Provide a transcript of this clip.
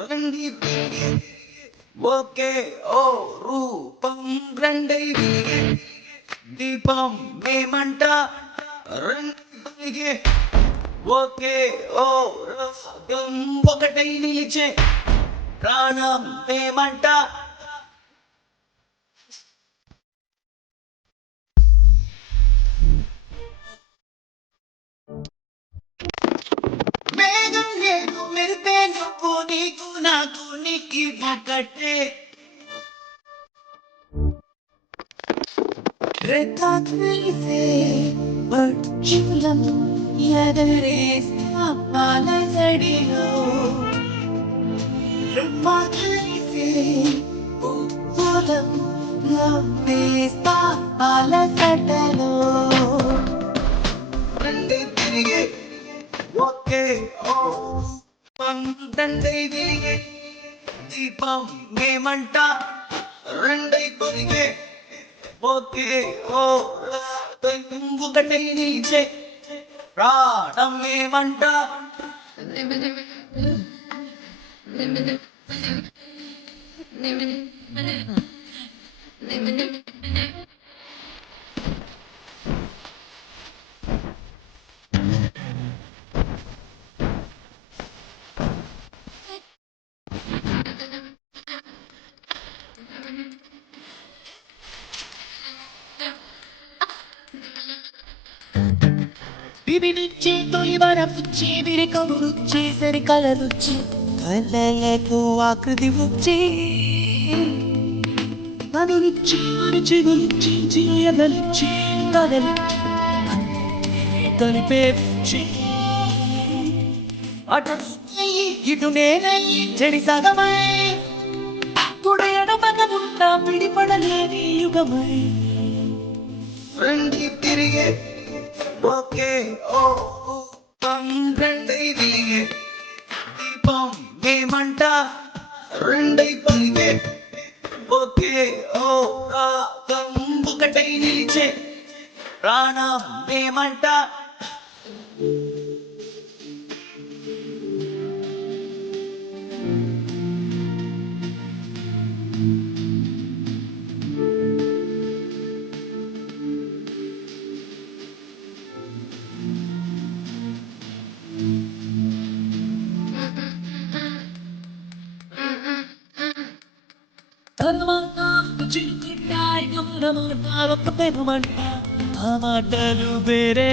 రండి తిరిగి ఒకే ఓ రూపం రెండై దీపం మేమంట రండి తిరిగి ఒకే ఓ రాగం ఒకటై నిలిచే ప్రాణం మేమంట మేఘం నేను మెరిపే నువ్వు నీకు నాకు నీకి ఒకటే రెక్క తీసే పక్షులం ఎదరేస్తా పాలసడిలో రెక్క తీసే ఉప్పులం నవ్వేస్తా పాలసటలో రండి తిరిగి ఒకే ఓ పంటండై తిరిగి దీపం మేమంట రెండై పొరిగే ఒకే ఓ ఒకటై నిలిచే ప్రాణం మేమంట బిబిలిచ్చి తొలివరపుచ్చి విరికమురుచ్చి సరికలరుచ్చి కళ్ళకు ఆకృతి వచ్చి మనులుచ్చి మనుచిగులుచ్చి చిరుయదలుచ్చి తలలుచ్చి తలిపేచ్చి అటు ఇటు నేనయ్యి చెడి సగమై కుడయడం పగముండా పిడిపడలేని యుగమై రండి తిరిగే ఒకే ఓ రెండై తిరిగే దీపం మేమంట రెండై పలిగే ఒకే ఓ రాగం ఒకటై నిలిచే ప్రాణం మేమంట ఆ మాటలు వేరే